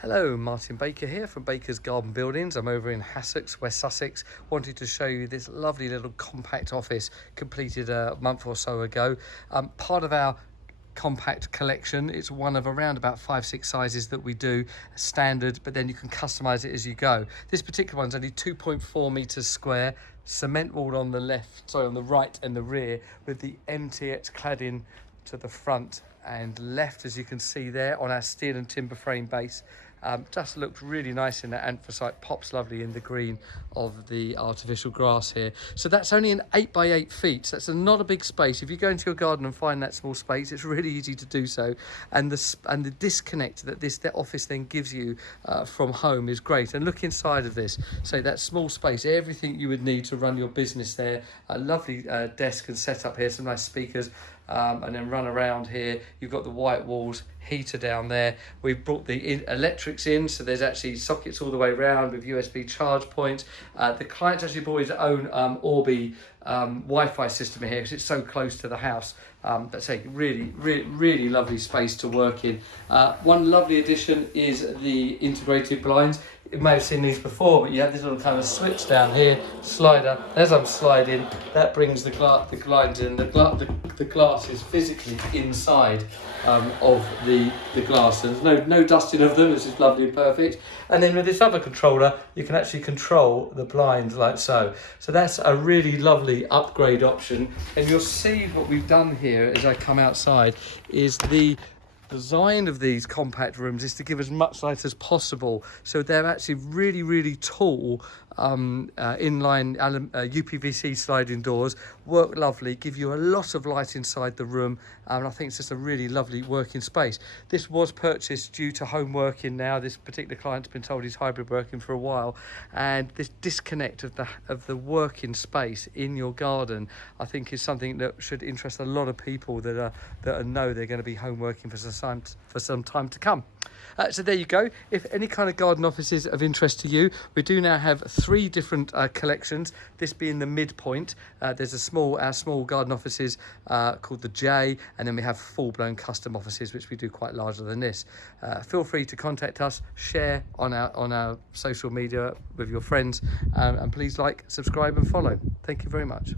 Hello, Martin Baker here from Baker's Garden Buildings. I'm over in Sussex, West Sussex. Wanted to show you this lovely little compact office completed a month or so ago. Part of our compact collection. It's one of around about 5-6 sizes that we do standard, but then you can customize it as you go. This particular one's only 2.4 meters square, cement walled on the right and the rear, with the MTX cladding to the front and left, as you can see there, on our steel and timber frame base. Just looks really nice in that anthracite, pops lovely in the green of the artificial grass here. So that's only an 8 by 8 feet, so that's not a big space. If you go into your garden and find that small space, it's really easy to do so. And the disconnect that the office then gives you from home is great. And look inside of this, so that small space, everything you would need to run your business there. A lovely desk and setup here, some nice speakers. And then run around here, you've got the white walls, heater down there. We've brought the electrics in, so there's actually sockets all the way around with USB charge points. The client's actually brought his own Orbi Wi-Fi system here because it's so close to the house. That's a really lovely space to work in. One lovely addition is the integrated blinds. You may have seen these before, but you have this little kind of switch down here, slider. As I'm sliding, that brings the blinds in. The glass is physically inside of the glass. There's no dusting of them. This is lovely and perfect. And then with this other controller, you can actually control the blinds like so. So that's a really lovely upgrade option. And you'll see what we've done here as I come outside is the design of these compact rooms is to give as much light as possible, so they're actually really tall inline UPVC sliding doors. Work lovely, give you a lot of light inside the room, and I think it's just a really lovely working space. This was purchased due to home working. Now this particular client's been told he's hybrid working for a while, and this disconnect of the working space in your garden, I think, is something that should interest a lot of people that know they're going to be home working for some time to come. So there you go. If any kind of garden office is of interest to you, we do now have 3 different collections, this being the midpoint. There's our small garden offices called the J, and then we have full-blown custom offices, which we do quite larger than this. Feel free to contact us, share on our social media with your friends, and please like, subscribe and follow. Thank you very much.